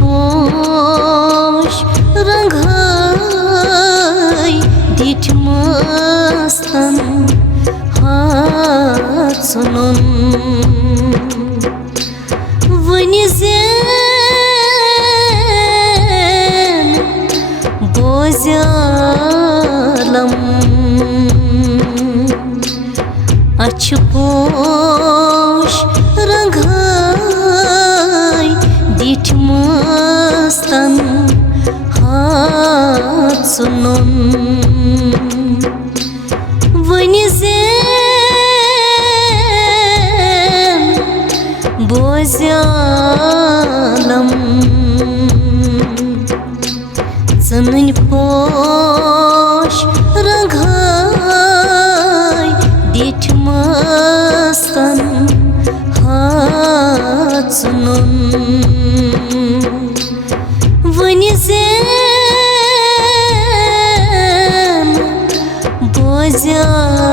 पोश रंगाई दिठ मस्तन हाथ सुनन वनि ज़ेन बोझालम अच्छ पोश रंगाई दिठ मस्तन हाथ सुनन वनि ज़ेन बोझालम ज़नन पोश रंगाई दिठ मस्तन हाथ सुनन वनि ज़ेन बोझालम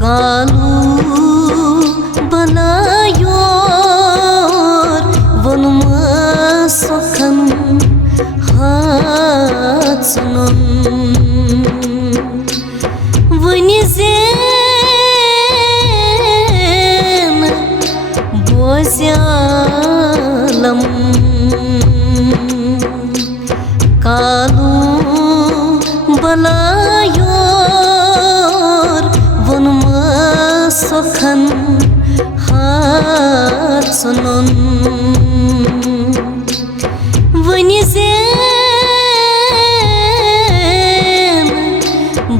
कालू बनायोर वनमा सखन हाथ सुनन वनि ज़ेन बोझालम कालू बनायोर वनमा सखन हाथ सुनन वनि ज़ेन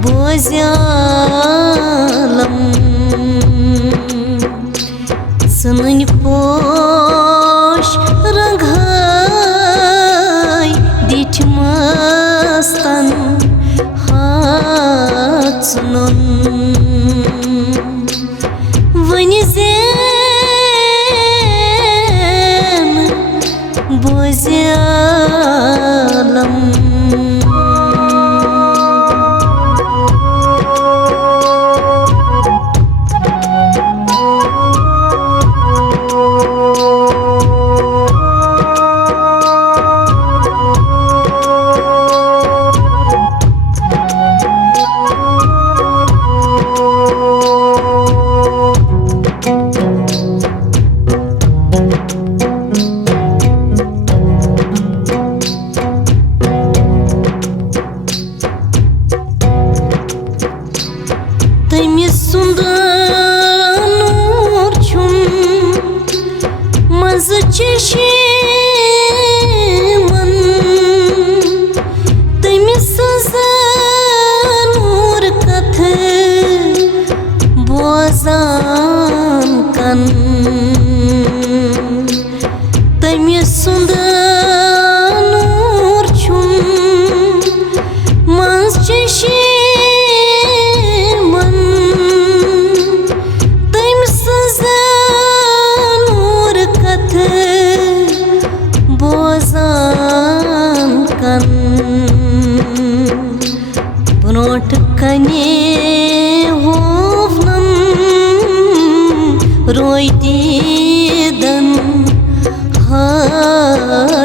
बोझालम ज़नन पोश रंगाई दिठ मस्तन हाथ सुनन वनि Zen बोझालम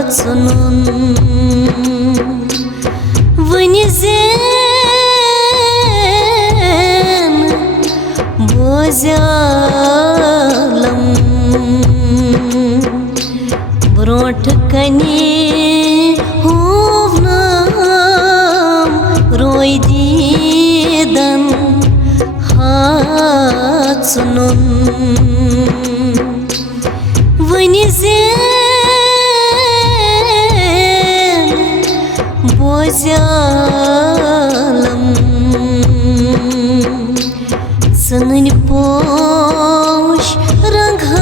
ținun vânizên bozealam brot kani hovnam roy didan hatsunun vânizên bozealam sânâni poș rânghai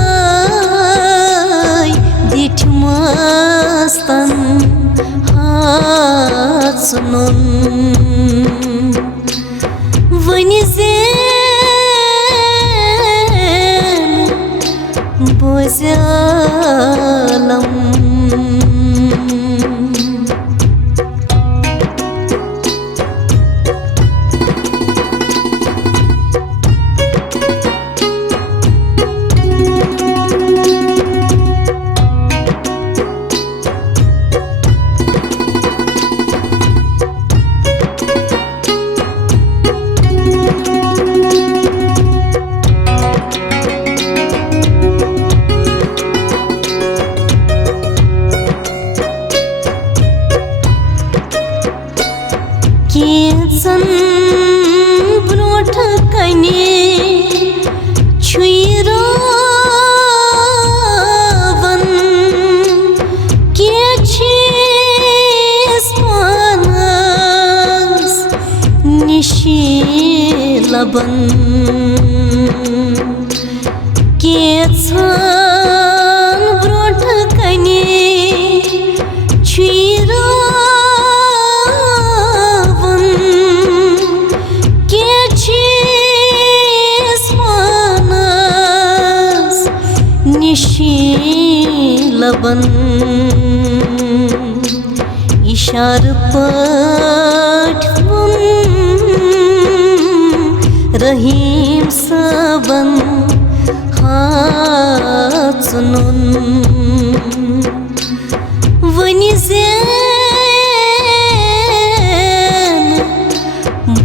ditmastan hatsunun vânizên bozealam Keetsan brot kani chuyravan kechis panas nishilaban keetsan brot kani nishilaban ishar patvan rahim saban hatsunun vânizên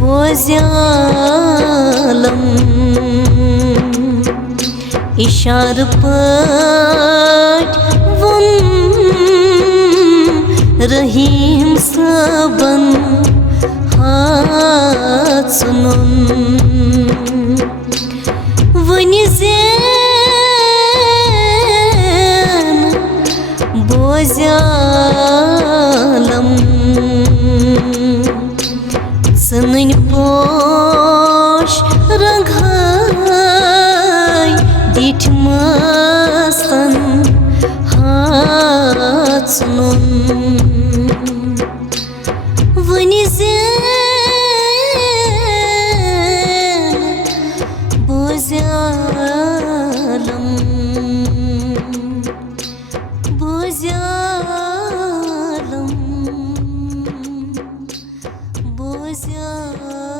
bozealam ishar patvan rahim saban hatsunun vânizên bozealam sânâni poș rânghai ditmastan hatsunun vânizên bozealam bozealam bozealam